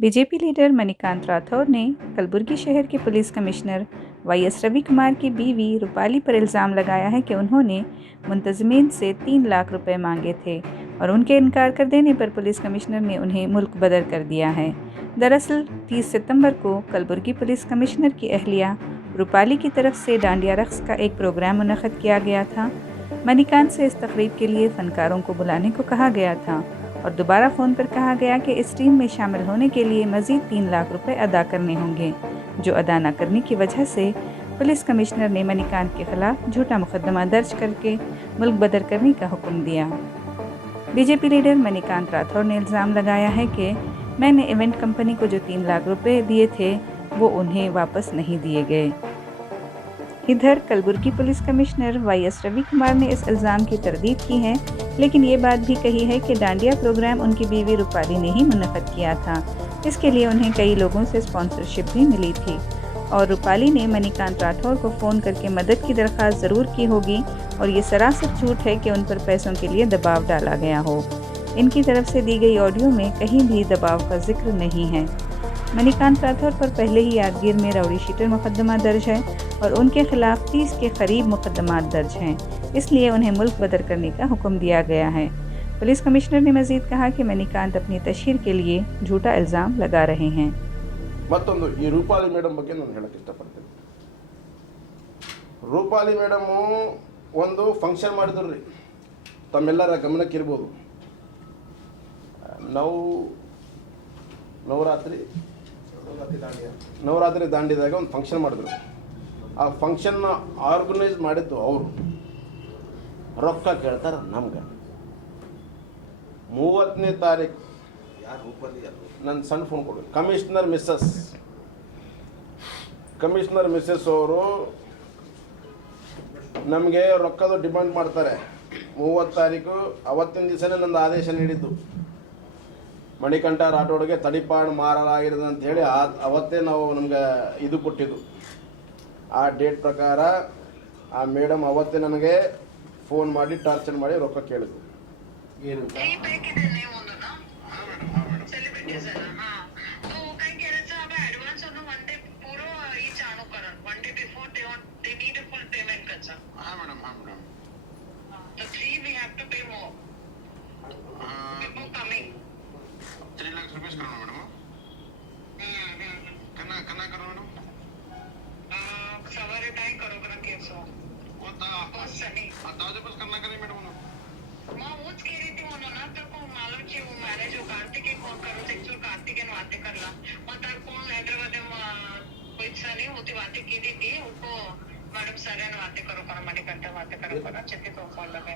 BJP leader Manikant Rathore ने कलबुर्गी शहर के police commissioner Y S Ravi Kumar की बीवी रूपाली पर इल्ज़ाम लगाया है कि उन्होंने मुंतज़मीन से 3 लाख रुपए मांगे थे और उनके इनकार कर देने पर पुलिस कमिश्नर ने उन्हें मुल्क बदर कर दिया है। दरअसल 30 सितंबर को कलबुर्गी पुलिस कमिश्नर की अहलिया रूपाली की तरफ से डांडिया रक्स का एक प्रोग्राम मुनक़्क़द किया गया था। मणिकांत से इस तकरीब के लिए फ़नकारों को बुलाने को कहा गया था और दोबारा फ़ोन पर कहा गया कि इस टीम में शामिल होने के लिए मज़ीद 3 लाख रुपए अदा करने होंगे, जो अदा न करने की वजह से पुलिस कमिश्नर ने मणिकांत के खिलाफ झूठा मुकदमा दर्ज करके मुल्क बदर करने का हुक्म दिया। बीजेपी लीडर मणिकांत राठौर ने इल्ज़ाम लगाया है कि मैंने इवेंट कंपनी को जो 3 लाख रुपए दिए थे वो उन्हें वापस नहीं दिए गए। इधर Kalaburagi police commissioner Y S Ravi Kumar ने इस इल्ज़ाम की तरदीद की है, लेकिन ये बात भी कही है कि डांडिया प्रोग्राम उनकी बीवी रूपाली ने ही मुनक़्क़द किया था। इसके लिए उन्हें कई लोगों से स्पॉन्सरशिप भी मिली थी और रूपाली ने मणिकांत राठौर को फ़ोन करके मदद की दरख्वास्त ज़रूर की होगी और ये सरासर झूठ है कि उन पर पैसों के लिए दबाव डाला गया हो। इनकी तरफ से दी गई ऑडियो में कहीं भी दबाव का जिक्र नहीं है। मणिकांत राठौर पर पहले ही यादगीर में राउडी शीटर मुकदमा दर्ज है और उनके खिलाफ 30 के करीब मुकदमात दर्ज हैं, इसलिए उन्हें मुल्क बदर करने का हुक्म दिया गया है। पुलिस कमिश्नर ने मजीद कहा कि मणिकांत अपनी तशहीर के लिए झूठा इल्ज़ाम लगा रहे हैं। ಮತ್ತೊಂದು ಈ ರೂಪಾಲಿ ಮೇಡಮ್ ಬಗ್ಗೆ ನಾನು ಹೇಳಕ್ಕೆ ಇಷ್ಟಪಡ್ತೀನಿ. ರೂಪಾಲಿ ಮೇಡಮು ಒಂದು ಫಂಕ್ಷನ್ ಮಾಡಿದ್ರು ರೀ, ತಮ್ಮೆಲ್ಲರ ಗಮನಕ್ಕಿರ್ಬೋದು. ನವರಾತ್ರಿ ದಾಂಡಿದಾಗ ಒಂದು ಫಂಕ್ಷನ್ ಮಾಡಿದ್ರು. ಆ ಫಂಕ್ಷನ್ನ ಆರ್ಗನೈಸ್ ಮಾಡಿದ್ದು ಅವರು. ರೊಕ್ಕ ಕೇಳ್ತಾರೆ ನಮ್ಗೆ. 30ನೇ ತಾರೀಕು ನನ್ನ ಸಣ್ಣ ಫೋನ್ ಕೊಡು. ಕಮಿಷನರ್ ಮಿಸ್ಸಸ್ ಅವರು ನಮಗೆ ರೊಕ್ಕದ ಡಿಮಾಂಡ್ ಮಾಡ್ತಾರೆ. 30 ತಾರೀಕು ಅವತ್ತಿನ ದಿವಸನೇ ನಂದು ಆದೇಶ ನೀಡಿದ್ದು, ಮಣಿಕಂಠ ರಾಠೋಡ್ಗೆ ತಡಿಪಾಡು ಮಾರಲಾಗಿರೋದು ಅಂಥೇಳಿ ಅವತ್ತೇ ನಾವು ನಮ್ಗೆ ಇದು ಕೊಟ್ಟಿದ್ದು. ಆ ಡೇಟ್ ಪ್ರಕಾರ ಆ ಮೇಡಮ್ ಅವತ್ತೇ ನನಗೆ ಫೋನ್ ಮಾಡಿ ಟಾರ್ಚರ್ ಮಾಡಿ ರೊಕ್ಕ ಕೇಳಿದ್ರು. ಏನು बातें की थी उनको मैडम सर ने बातें करो मणिकंठ बातें करो चेक तो कॉल लगे.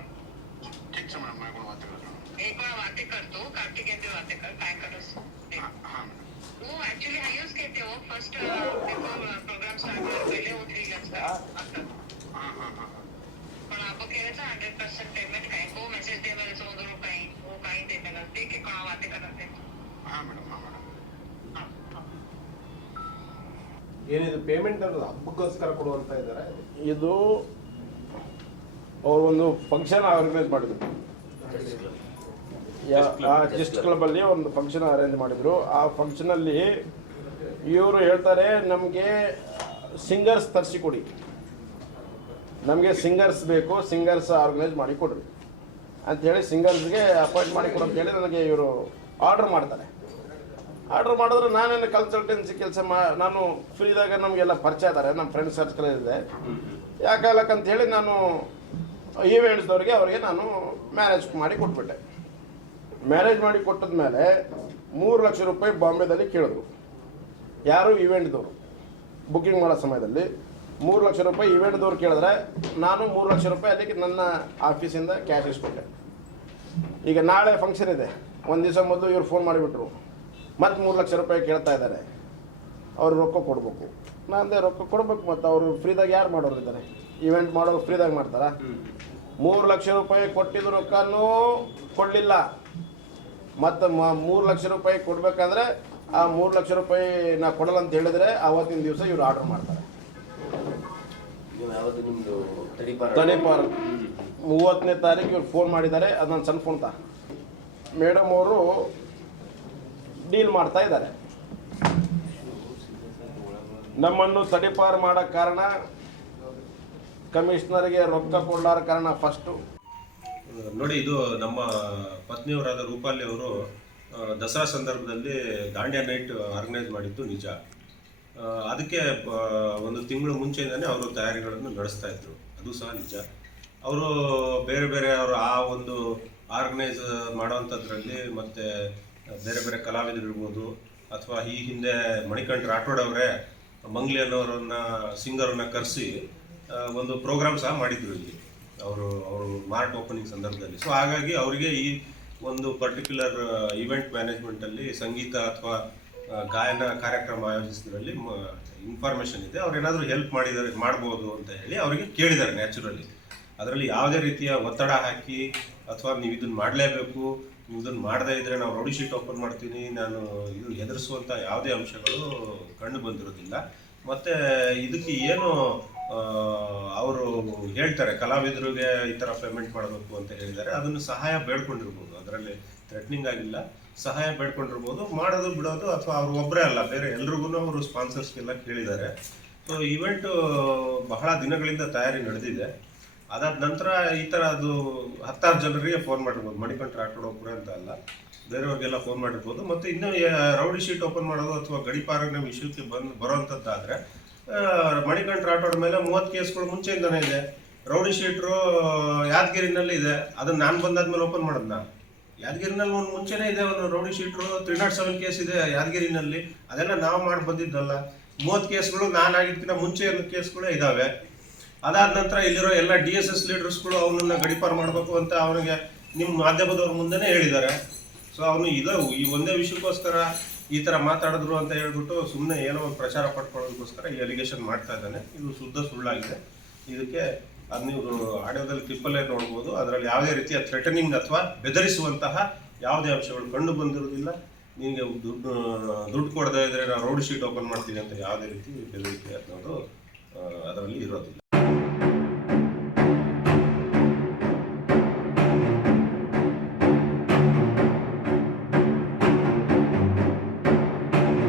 ठीक है मैडम, मैं बातें कर रहा हूं. एक बार बातें कर दो, कार्तिक से बातें कर काय करो. हां वो एक्चुअली हाईएस्ट कहते हो फर्स्ट प्रोग्राम स्टार्ट होने पहले वो 3 लाख का आता. हां पण आप कह रहे थे 100% पेमेंट काय को मैसेज दे मेरे से उधर काही वो काही देने लगते कि कहां बातें करते. हां मैडम ಏನಿದು ಪೇಮೆಂಟ್ ಅನ್ನೋದು ಹಬ್ಬಕ್ಕೋಸ್ಕರ ಕೊಡುವಂತ ಇದ್ದಾರೆ. ಇದು ಅವರು ಒಂದು ಫಂಕ್ಷನ್ ಆರ್ಗನೈಸ್ ಮಾಡಿದ್ರು. ಜಸ್ಟ್ ಕ್ಲಬ್ಬಲ್ಲಿ ಒಂದು ಫಂಕ್ಷನ್ ಅರೇಂಜ್ ಮಾಡಿದ್ರು. ಆ ಫಂಕ್ಷನಲ್ಲಿ ಇವರು ಹೇಳ್ತಾರೆ ನಮಗೆ ಸಿಂಗರ್ಸ್ ತರಿಸಿಕೊಡಿ, ನಮಗೆ ಸಿಂಗರ್ಸ್ ಬೇಕು, ಸಿಂಗರ್ಸ್ ಆರ್ಗನೈಸ್ ಮಾಡಿ ಕೊಡ್ರಿ ಅಂಥೇಳಿ ಸಿಂಗರ್ಸ್ಗೆ ಅಪಾಯಿಂಟ್ ಮಾಡಿ ಕೊಡು ಅಂತೇಳಿ ನನಗೆ ಇವರು ಆರ್ಡರ್ ಮಾಡ್ತಾರೆ. ಆರ್ಡರ್ ಮಾಡಿದ್ರೆ ನಾನೇನು ಕನ್ಸಲ್ಟೆನ್ಸಿ ಕೆಲಸ ನಾನು ಫ್ರೀದಾಗ ನಮಗೆಲ್ಲ ಪರಿಚಯ ಇದ್ದಾರೆ, ನಮ್ಮ ಫ್ರೆಂಡ್ ಸರ್ಕಲ್ ಇದೆ. ಯಾಕಾಗಲ್ಲಕ್ಕಂತ ಹೇಳಿ ನಾನು ಈವೆಂಟ್ಸ್ದವ್ರಿಗೆ ಅವರಿಗೆ ನಾನು ಮ್ಯಾರೇಜ್ ಮಾಡಿ ಕೊಟ್ಬಿಟ್ಟೆ. ಮ್ಯಾರೇಜ್ ಮಾಡಿ ಕೊಟ್ಟದ ಮೇಲೆ 3 ಲಕ್ಷ ರೂಪಾಯಿ ಬಾಂಬೆದಲ್ಲಿ ಕೇಳಿದ್ರು. ಯಾರು ಈವೆಂಟ್ದವರು ಬುಕ್ಕಿಂಗ್ ಮಾಡೋ ಸಮಯದಲ್ಲಿ 3 ಲಕ್ಷ ರೂಪಾಯಿ ಇವೆಂಟ್ದವ್ರು ಕೇಳಿದ್ರೆ ನಾನು 3 ಲಕ್ಷ ರೂಪಾಯಿ ಅದಕ್ಕೆ ನನ್ನ ಆಫೀಸಿಂದ ಕ್ಯಾಶ್ ಇಸ್ಕೊಟ್ಟೆ. ಈಗ ನಾಳೆ ಫಂಕ್ಷನ್ ಇದೆ, ಒಂದು ದಿವಸ ಮೊದಲು ಇವ್ರು ಫೋನ್ ಮಾಡಿಬಿಟ್ರು, ಮತ್ತು 3 ಲಕ್ಷ ರೂಪಾಯಿ ಕೇಳ್ತಾ ಇದ್ದಾರೆ, ಅವ್ರು ರೊಕ್ಕ ಕೊಡಬೇಕು. ನಾನಂದೆ ರೊಕ್ಕ ಕೊಡಬೇಕು, ಮತ್ತು ಅವರು ಫ್ರೀದಾಗ ಯಾರು ಮಾಡೋರು ಇದ್ದಾರೆ? ಇವೆಂಟ್ ಮಾಡೋರು ಫ್ರೀದಾಗ ಮಾಡ್ತಾರಾ? 3 ಲಕ್ಷ ರೂಪಾಯಿ ಕೊಟ್ಟಿದ್ದು ರೊಕ್ಕನೂ ಕೊಡಲಿಲ್ಲ, ಮತ್ತು 3 ಲಕ್ಷ ರೂಪಾಯಿ ಕೊಡಬೇಕಂದ್ರೆ ಆ 3 ಲಕ್ಷ ರೂಪಾಯಿ ನಾ ಕೊಡಲ್ಲ ಅಂತ ಹೇಳಿದರೆ ಆವತ್ತಿನ ದಿವಸ ಇವ್ರು ಆರ್ಡರ್ ಮಾಡ್ತಾರೆ. ತಡಿಪಾರ 30ನೇ ತಾರೀಕು ಇವ್ರು ಫೋನ್ ಮಾಡಿದ್ದಾರೆ, ಅದು ನನ್ನ ಸಣ್ಣ ಫೋನ್ ಮೇಡಮ್ ಅವರು ಡೀಲ್ ಮಾಡ್ತಾ ಇದ್ದಾರೆ. ನಮ್ಮನ್ನು ತಡಿಪಾರು ಮಾಡೋ ಕಾರಣ, ಕಮಿಷನರ್ಗೆ ರೊಕ್ಕ ಕೊಡಲಾರ ಕಾರಣ ಫಸ್ಟು ನೋಡಿ. ಇದು ನಮ್ಮ ಪತ್ನಿಯವರಾದ ರೂಪಾಲಿ ಅವರು ದಸರಾ ಸಂದರ್ಭದಲ್ಲಿ ದಾಂಡ್ಯಾ ನೈಟ್ ಆರ್ಗನೈಸ್ ಮಾಡಿದ್ದು ನಿಜ. ಅದಕ್ಕೆ ಒಂದು ತಿಂಗಳು ಮುಂಚೆಯಿಂದನೇ ಅವರು ತಯಾರಿಗಳನ್ನು ನಡೆಸ್ತಾ ಇದ್ರು, ಅದು ಸಹ ನಿಜ. ಅವರು ಬೇರೆ ಬೇರೆ ಅವರು ಆ ಒಂದು ಆರ್ಗನೈಸ್ ಮಾಡೋವಂಥದ್ರಲ್ಲಿ ಮತ್ತು ಬೇರೆ ಬೇರೆ ಕಲಾವಿದರು ಇರ್ಬೋದು, ಅಥವಾ ಈ ಹಿಂದೆ ಮಣಿಕಂಠ ರಾಠೋಡ್ ಅವರೇ ಮಂಗ್ಲಿ ಅನ್ನೋರನ್ನ ಸಿಂಗರನ್ನು ಕರೆಸಿ ಒಂದು ಪ್ರೋಗ್ರಾಮ್ ಸಹ ಮಾಡಿದ್ರು ಇಲ್ಲಿ ಅವರು ಮಾರ್ಟ್ ಓಪನಿಂಗ್ ಸಂದರ್ಭದಲ್ಲಿ. ಸೊ ಹಾಗಾಗಿ ಅವರಿಗೆ ಈ ಒಂದು ಪರ್ಟಿಕ್ಯುಲರ್ ಇವೆಂಟ್ ಮ್ಯಾನೇಜ್ಮೆಂಟಲ್ಲಿ ಸಂಗೀತ ಅಥವಾ ಗಾಯನ ಕಾರ್ಯಕ್ರಮ ಆಯೋಜಿಸಿದ್ರಲ್ಲಿ ಇನ್ಫಾರ್ಮೇಷನ್ ಇದೆ. ಅವ್ರು ಏನಾದರೂ ಹೆಲ್ಪ್ ಮಾಡ್ಬೋದು ಅಂತ ಹೇಳಿ ಅವರಿಗೆ ಕೇಳಿದ್ದಾರೆ ನ್ಯಾಚುರಲಿ. ಅದರಲ್ಲಿ ಯಾವುದೇ ರೀತಿಯ ಒತ್ತಡ ಹಾಕಿ ಅಥವಾ ನೀವು ಇದನ್ನು ಮಾಡಲೇಬೇಕು, ನೀವು ಇದನ್ನು ಮಾಡದೇ ಇದ್ದರೆ ನಾವು ರೌಡಿ ಶೀಟ್ ಓಪನ್ ಮಾಡ್ತೀನಿ, ನಾನು ಇದು ಹೆದರಿಸುವಂಥ ಯಾವುದೇ ಅಂಶಗಳು ಕಂಡು ಬಂದಿರೋದಿಲ್ಲ. ಮತ್ತು ಇದಕ್ಕೆ ಏನು ಅವರು ಹೇಳ್ತಾರೆ, ಕಲಾವಿದರಿಗೆ ಈ ಥರ ಪೇಮೆಂಟ್ ಮಾಡಬೇಕು ಅಂತ ಹೇಳಿದ್ದಾರೆ, ಅದನ್ನು ಸಹಾಯ ಬೇಡ್ಕೊಂಡಿರ್ಬೋದು. ಅದರಲ್ಲಿ ಥ್ರೆಟ್ನಿಂಗ್ ಆಗಿಲ್ಲ, ಸಹಾಯ ಬೇಡ್ಕೊಂಡಿರ್ಬೋದು. ಮಾಡೋದು ಬಿಡೋದು, ಅಥವಾ ಅವ್ರು ಒಬ್ಬರೇ ಅಲ್ಲ, ಬೇರೆ ಎಲ್ರಿಗೂ ಅವರು ಸ್ಪಾನ್ಸರ್ಸ್ಗೆಲ್ಲ ಕೇಳಿದ್ದಾರೆ. ಸೊ ಇವೆಂಟು ಬಹಳ ದಿನಗಳಿಂದ ತಯಾರಿ ನಡೆದಿದೆ. ಅದಾದ ನಂತರ ಈ ಥರ ಅದು 10 ಜನರಿಗೆ ಫೋನ್ ಮಾಡಿರ್ಬೋದು, ಮಣಿಕಂಠ ರಾಠೋಡ್ ಒಬ್ಬರೇ ಅಂತ ಅಲ್ಲ, ಬೇರೆಯವ್ರಿಗೆಲ್ಲ ಫೋನ್ ಮಾಡಿರ್ಬೋದು. ಮತ್ತು ಇನ್ನೂ ರೌಡಿ ಶೀಟ್ ಓಪನ್ ಮಾಡೋದು ಅಥವಾ ಗಡಿಪಾರನ ವಿಷಯಕ್ಕೆ ಬರೋವಂಥದ್ದಾದರೆ ಮಣಿಕಂಠ ರಾಠೋಡ್ ಮೇಲೆ 30 ಕೇಸ್ಗಳು ಮುಂಚೆಯಿಂದನೇ ಇದೆ. ರೌಡಿ ಶೀಟ್ರು ಯಾದಗಿರಿನಲ್ಲಿ ಇದೆ, ಅದನ್ನು ನಾನು ಬಂದಾದ್ಮೇಲೆ ಓಪನ್ ಮಾಡೋದನ್ನ. ಯಾದಗಿರಿನಲ್ಲಿ ಒಂದು ಮುಂಚೆನೇ ಇದೆ, ಒಂದು ರೌಡಿ ಶೀಟ್ರು 307 ಕೇಸ್ ಇದೆ ಯಾದಗಿರಿನಲ್ಲಿ, ಅದೆಲ್ಲ ನಾವು ಮಾಡಿ ಬಂದಿದ್ದಲ್ಲ. 30 ಕೇಸ್ಗಳು ನಾನು ಆಗಿದ್ದಕ್ಕಿಂತ ಮುಂಚೆ ಕೇಸ್ಗಳೇ ಇದ್ದಾವೆ. ಅದಾದ ನಂತರ ಇಲ್ಲಿರೋ ಎಲ್ಲ DSS ಲೀಡರ್ಸ್ಗಳು ಅವನನ್ನು ಗಡಿಪಾರು ಮಾಡಬೇಕು ಅಂತ ಅವನಿಗೆ ನಿಮ್ಮ ಮಾಧ್ಯಮದವ್ರ ಮುಂದೆನೇ ಹೇಳಿದ್ದಾರೆ. ಸೊ ಅವನು ಈ ಒಂದೇ ವಿಷಯಕ್ಕೋಸ್ಕರ ಈ ಥರ ಮಾತಾಡಿದ್ರು ಅಂತ ಹೇಳ್ಬಿಟ್ಟು ಸುಮ್ಮನೆ ಏನೋ ಒಂದು ಪ್ರಚಾರ ಪಡ್ಕೊಳ್ಳೋದಕ್ಕೋಸ್ಕರ ಈ ಅಲಿಗೇಷನ್ ಮಾಡ್ತಾ ಇದ್ದಾನೆ. ಇದು ಶುದ್ಧ ಸುಳ್ಳಾಗಿದೆ. ಇದಕ್ಕೆ ಅದು ನೀವು ಆಡಿಯೋದಲ್ಲಿ ಕ್ಲಿಪ್ಪಲ್ಲೇ ನೋಡ್ಬೋದು. ಅದರಲ್ಲಿ ಯಾವುದೇ ರೀತಿಯ ಥ್ರೆಟನಿಂಗ್ ಅಥವಾ ಬೆದರಿಸುವಂತಹ ಯಾವುದೇ ಅಂಶಗಳು ಕಂಡು ಬಂದಿರೋದಿಲ್ಲ. ನಿಮಗೆ ದುಡ್ಡು ಕೊಡದೇ ಇದ್ದರೆ ನಾವು ರೌಡಿ ಶೀಟ್ ಓಪನ್ ಮಾಡ್ತೀವಿ ಅಂತ ಯಾವುದೇ ರೀತಿ ಬೆದರಿಕೆ ಅನ್ನೋದು ಅದರಲ್ಲಿ ಇರೋದಿಲ್ಲ.